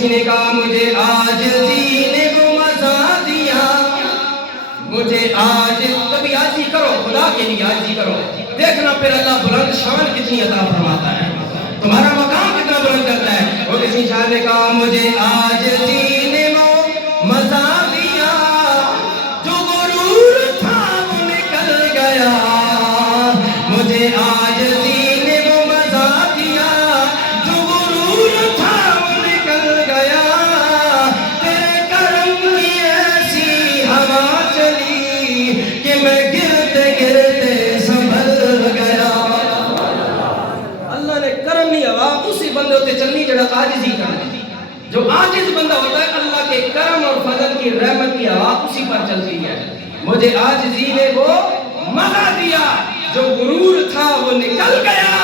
کسی نے کہا مجھے عاجزی نے وہ مزہ دیا، مجھے آج کبھی عاجزی کرو، خدا کے لیے عاجزی کرو، دیکھنا پھر اللہ بلند شان کتنی عطا فرماتا ہے، تمہارا مقام کتنا بلند کرتا ہے۔ وہ کسی شاعر نے کہا مجھے عاجزی نے وہ مزہ دیا، جو غرور تھا وہ نکل گیا، مجھے عاجزی نے وہ مزہ دیا، جو غرور تھا وہ نکل گیا، تیرے کرم کی ایسی ہوا چلی کہ میں گرتے گرتے سنبھل گیا۔ اللہ نے کرم نہیں ہوا اسی بندے ہوتے چلنی جڑا عاجزی کرنا، جو عاجز بندہ ہوتا ہے اللہ کے کرم اور فضل کی رحمت کی ہوا اسی پر چلتی ہے۔ مجھے عاجزی نے وہ مزہ دیا، جو غرور تھا وہ نکل گیا،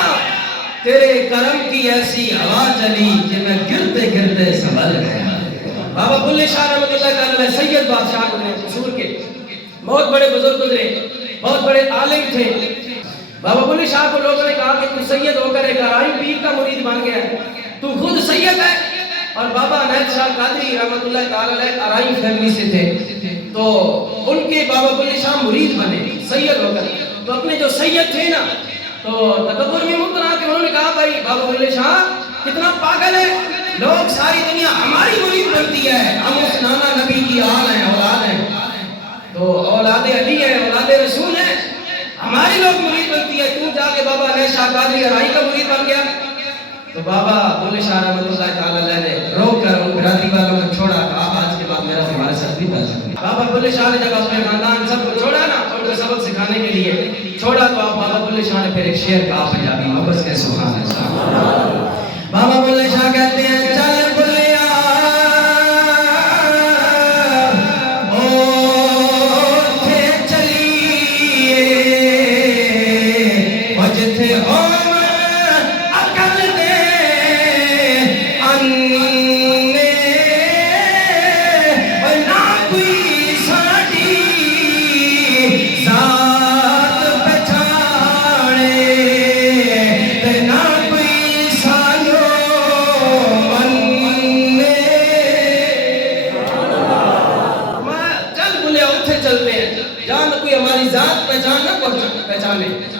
تیرے کرم کی ایسی ہوا چلی کہ میں گرتے گرتے سنبھل گیا۔ بابا بلے شاہ رحمۃ اللہ تعالی سید بادشاہ گزرے قصور کے، بہت بڑے بزرگ گزرے، بہت بڑے عالم تھے۔ بابا بلے شاہ کو لوگوں نے کہا کہ تو سید ہو کر ایک ارائی پیر کا مرید بن گیا ہے، تو خود سید ہے۔ اور بابا عنایت شاہ قادری رحمۃ اللہ تعالی علیہ ارائی فیملی سے تھے، تو ان کے بابا بلے شاہ مرید بنے سید ہو کر، تو اپنے جو سید تھے نا تو تکبر میں مبتلا کہ انہوں نے کہا بھائی بابا بلے شاہ کتنا پاگل ہے، لوگ ساری دنیا ہماری مرید بنتی ہے، ہم اس نانا نبی کی آل ہیں، اولاد ہیں، تو اولاد علی ہے، اولاد رسول ہے، ہماری لوگ مرید بنتی ہے، تو جا کے بابا عنایت شاہ قادری ارائی کا مرید بن گیا۔ تو بابا بلے شاہ رحمۃ اللہ تعالی علیہ نے روک کر ان برادری والوں کو چھوڑا، کہا آج کے بعد میرا تمہارے ساتھ بھی تعلق۔ بابا بلے شاہ نے جب اپنے خاندان سب کو چھوڑا نا اور ان کو سبق سکھانے کے لیے چھوڑا، تو بابا بلے شاہ نے پھر ایک شعر کہا پنجابی محبت کے سبحان اللہ۔ بابا بلے شاہ کہتے ہیں چل بلیا اوتھے چلیے، او جتھے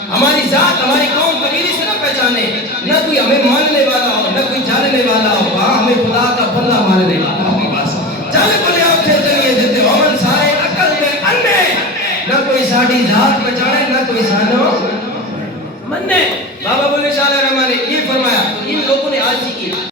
ہماری ذات ہماری قوم قبیلے سے نہ پہچانے، نہ کوئی ہمیں ماننے والا ہو، نہ کوئی جاننے والا ہو، وہاں ہمیں خدا کا بندہ ماننے والا ہو۔ بس چل بولے اٹھے چلیے جتے ہون سارے عقل دے انے، نہ کوئی ساڑی ذات پہچانے نہ کوئی سانو مننے۔ بابا بلے شاہ رحمٰن نے